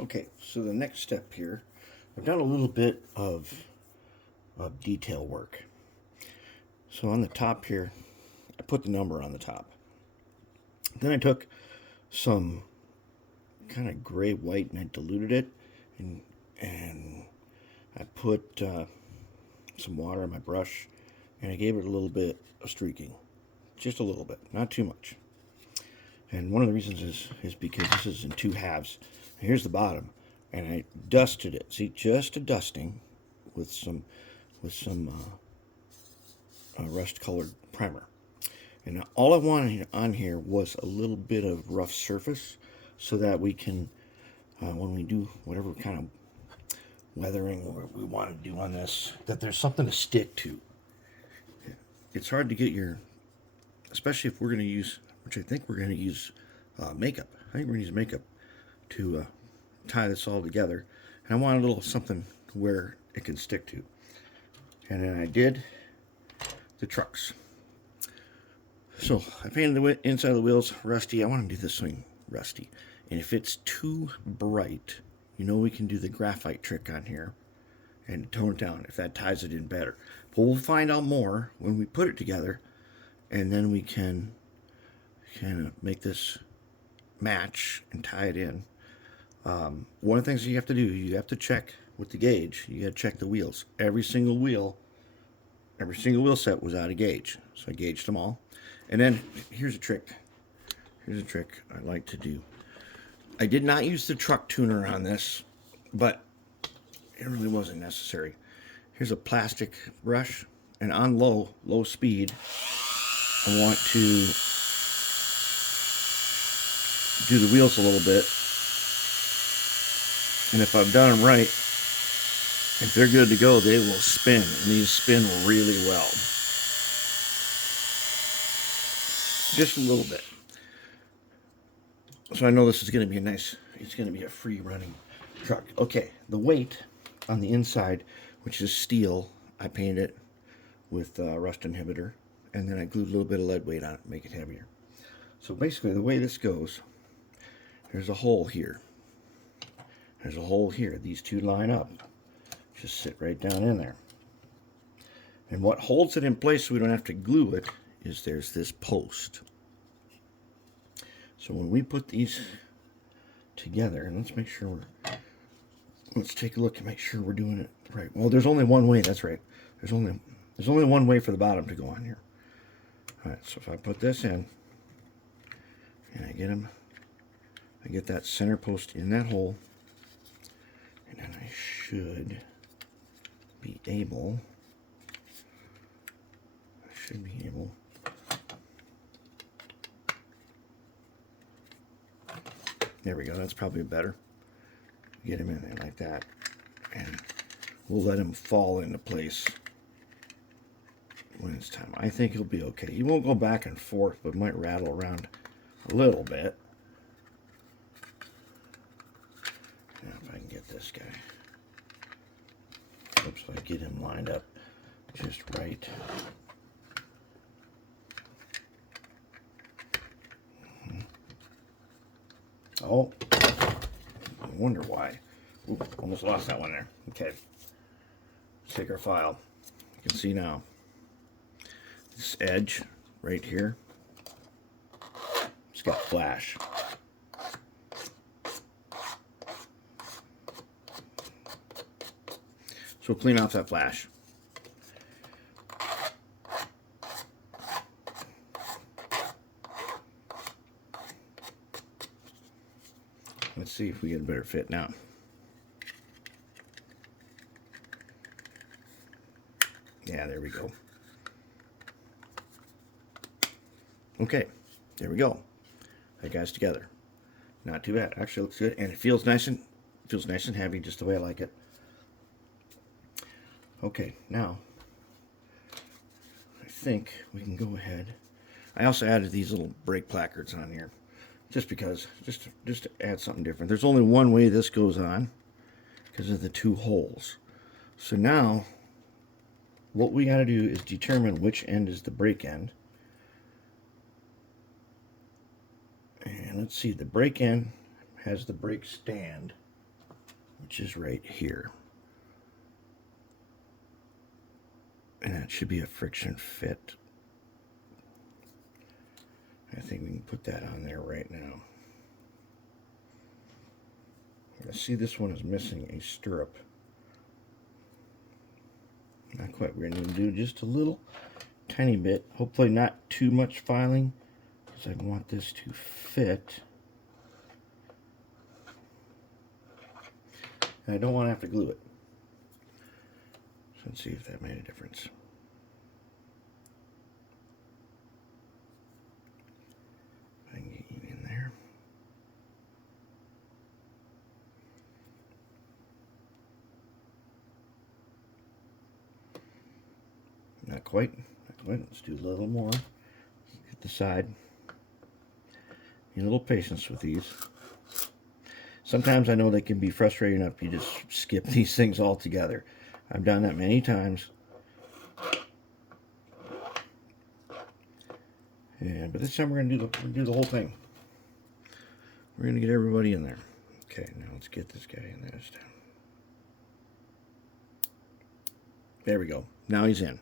Okay, so the next step here, I've done a little bit of detail work. So on the top here, I put the number on the top. Then I took some kind of gray white and I diluted it, and I put some water on my brush, and I gave it a little bit of streaking, just a little bit, not too much. And one of the reasons is because this is in two halves. And here's the bottom, and I dusted it. See, just a dusting with some rust-colored primer. And all I wanted on here was a little bit of rough surface, so that we can, when we do whatever kind of weathering we want to do on this, that there's something to stick to. It's hard to get especially if we're going to use, which I think we're going to use makeup. I think we're going to use makeup to tie this all together. And I want a little something where it can stick to. And then I did the trucks. So I painted the inside of the wheels rusty. I want to do this thing rusty. And if it's too bright, we can do the graphite trick on here and tone it down if that ties it in better. But we'll find out more when we put it together, and then we can kind of make this match and tie it in. One of the things you have to do, you have to check with the gauge. You got to check the wheels. Every single wheel set was out of gauge. So I gauged them all. And then here's a trick. Here's a trick I like to do. I did not use the truck tuner on this, but it really wasn't necessary. Here's a plastic brush, and on low speed, I want to do the wheels a little bit. And if I've done them right, if they're good to go, they will spin, and these spin really well. Just a little bit. So I know this is going to be it's going to be a free running truck. Okay, the weight on the inside, which is steel, I painted it with rust inhibitor, and then I glued a little bit of lead weight on it to make it heavier. So basically the way this goes, there's a hole here. There's a hole here. These two line up. Just sit right down in there. And what holds it in place so we don't have to glue it is there's this post. So when we put these together, and let's take a look and make sure we're doing it right. Well, there's only one way. That's right. There's only one way for the bottom to go on here. All right. So if I put this in, and I get that center post in that hole, and then I should be able. There we go. That's probably better. Get him in there like that, and we'll let him fall into place when it's time. I think he'll be okay. He won't go back and forth, but might rattle around a little bit. Now if I can get this guy. Oops, if I get him lined up just right. Oh, I wonder why. Ooh, almost lost that one there. Okay. Let's take our file. You can see now this edge right here, it's got flash. So clean off that flash. Let's see if we get a better fit now. Yeah, there we go. Okay, there we go. That guy's together. Not too bad. Actually, looks good, and it feels nice and heavy, just the way I like it. Okay, now I think we can go ahead. I also added these little brake placards on here. Just because, just to add something different. There's only one way this goes on because of the two holes. So now, what we got to do is determine which end is the brake end. And let's see, the brake end has the brake stand. which is right here. And that should be a friction fit. I think we can put that on there right now. I see this one is missing a stirrup. Not quite. We're going to do just a little tiny bit. Hopefully not too much filing, because I want this to fit. And I don't want to have to glue it. So let's see if that made a difference. I can get you in there. Not quite. Not quite. Let's do a little more. Hit the side. Need a little patience with these. Sometimes I know they can be frustrating enough you just skip these things altogether. I've done that many times. Yeah, but this time we're gonna do the whole thing. We're gonna get everybody in there. Okay, now let's get this guy in there this time. There we go. Now he's in.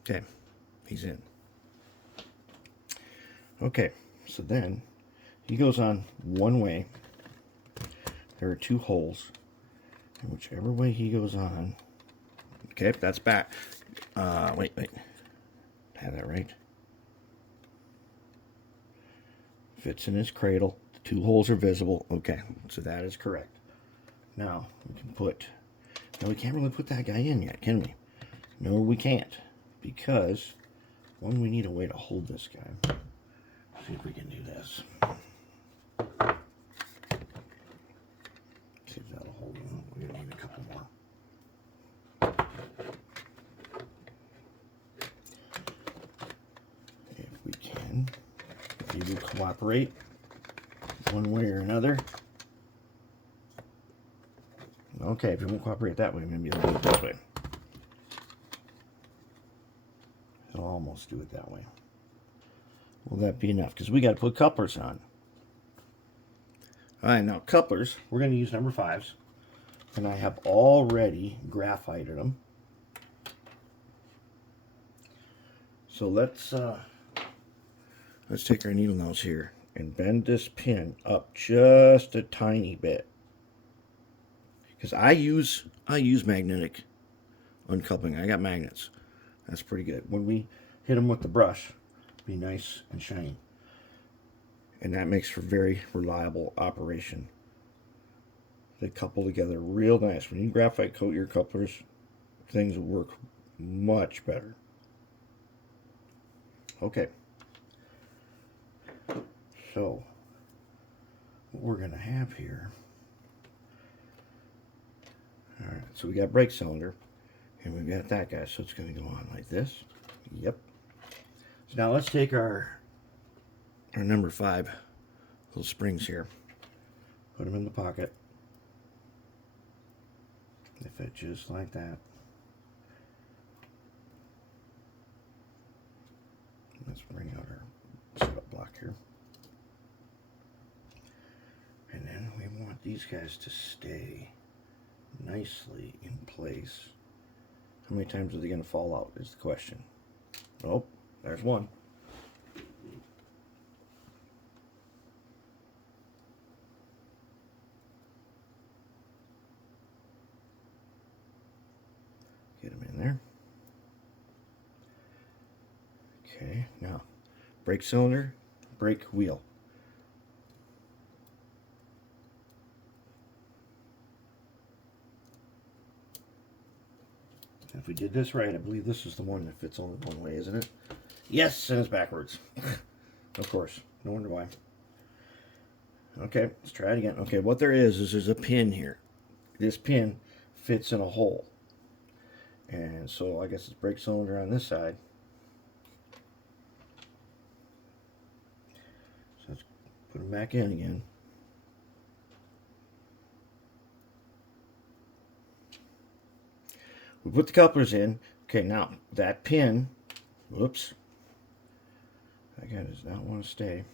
Okay, he's in. Okay, so then he goes on one way. There are two holes, and whichever way he goes on. Okay, that's back. Wait. Have that right. Fits in his cradle. The two holes are visible. Okay, so that is correct. Now we can put. Now we can't really put that guy in yet, can we? No, we can't, because one, we need a way to hold this guy. See if we can do this. See if that'll hold him. We're gonna need a couple more. If we can, if you will cooperate one way or another. Okay, if you won't cooperate that way, maybe I'll do it this way. I'll almost do it that way. Will that be enough? Because we got to put couplers on. All right, now couplers, we're going to use number 5s. And I have already graphited them. So let's take our needle nose here and bend this pin up just a tiny bit. Because I use magnetic uncoupling. I got magnets. That's pretty good. When we hit them with the brush, be nice and shiny. And that makes for very reliable operation. They couple together real nice. When you graphite coat your couplers, things will work much better. Okay. So, what we're going to have here. Alright, so we got brake cylinder. And we've got that guy. So it's going to go on like this. Yep. So now let's take our number 5 little springs here. Put them in the pocket. They fit just like that. Let's bring out our setup block here. And then we want these guys to stay nicely in place. How many times are they going to fall out is the question. Oh, there's one. Get them in there. Okay, now brake cylinder, brake wheel. If we did this right, I believe this is the one that fits only one way, isn't it? Yes, and it's backwards. Of course. No wonder why. Okay, let's try it again. Okay, what there is there's a pin here. This pin fits in a hole. And so I guess it's brake cylinder on this side. So let's put them back in again. We put the couplers in. Okay, now that pin, whoops, that guy does not want to stay.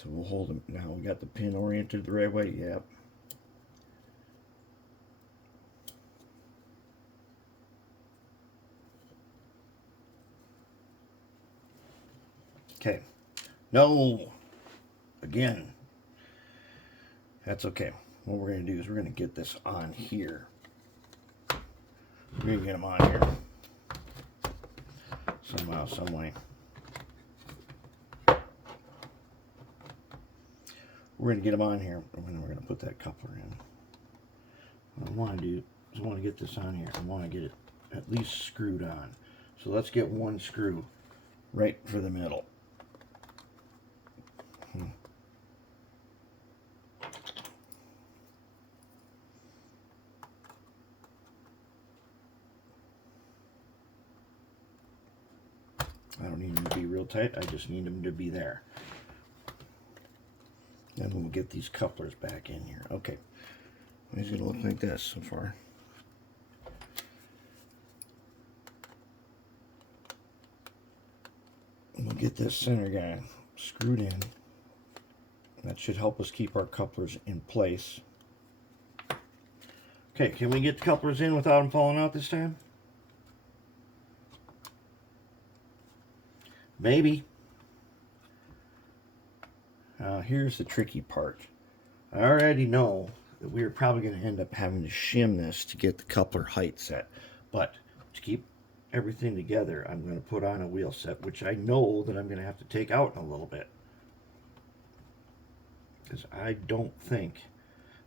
So we'll hold them. Now we got the pin oriented the right way. Yep. Okay. No. Again. That's okay. What we're going to do is we're going to get this on here. We're going to get them on here. Somehow, some way. We're going to get them on here, and then we're going to put that coupler in. What I want to do is I want to get this on here. I want to get it at least screwed on. So let's get one screw right for the middle. I don't need them to be real tight, I just need them to be there. Then we'll get these couplers back in here. Okay, it's going to look like this so far. We'll get this center guy screwed in. That should help us keep our couplers in place. Okay, can we get the couplers in without them falling out this time? Maybe. Here's the tricky part. I already know that we're probably going to end up having to shim this to get the coupler height set. But to keep everything together, I'm going to put on a wheel set, which I know that I'm going to have to take out in a little bit. Because I don't think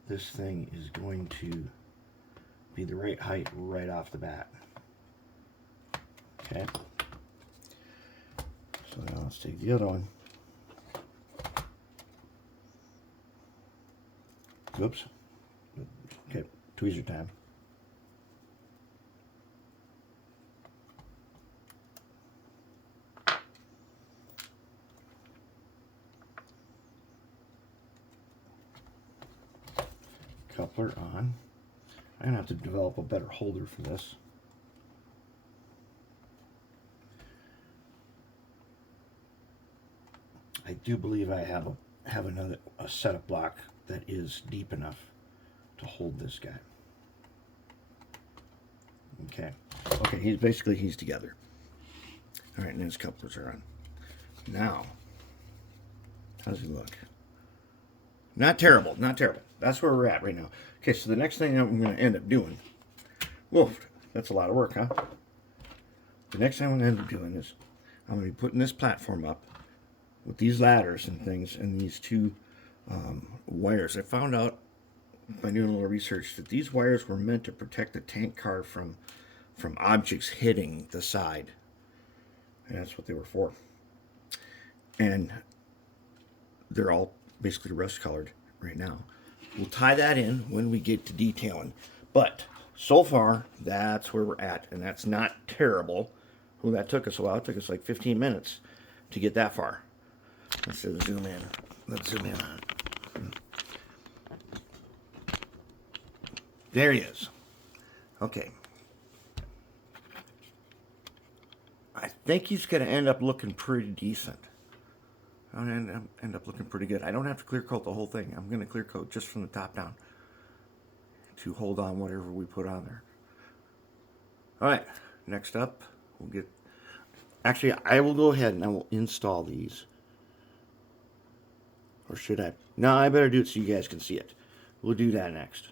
this thing is going to be the right height right off the bat. Okay. So now let's take the other one. Oops. Okay, tweezer time. Coupler on. I'm gonna have to develop a better holder for this. I do believe I have a setup block that is deep enough to hold this guy. Okay. Okay, he's together. All right, and his couplers are on. Now, how does he look? Not terrible, not terrible. That's where we're at right now. Okay, so the next thing I'm going to end up doing, woof, that's a lot of work, huh? The next thing I'm going to end up doing is I'm going to be putting this platform up with these ladders and things and these two wires. I found out by doing a little research that these wires were meant to protect the tank car from objects hitting the side. And that's what they were for. And they're all basically rust colored right now. We'll tie that in when we get to detailing. But so far, that's where we're at. And that's not terrible. Well, that took us a while. It took us like 15 minutes to get that far. Let's zoom in. Let's zoom in on it. There he is. Okay. I think he's going to end up looking pretty decent. I'm going to end up looking pretty good. I don't have to clear coat the whole thing. I'm going to clear coat just from the top down to hold on whatever we put on there. All right. Next up, we'll get... Actually, I will go ahead and I will install these. Or should I? No, I better do it so you guys can see it. We'll do that next.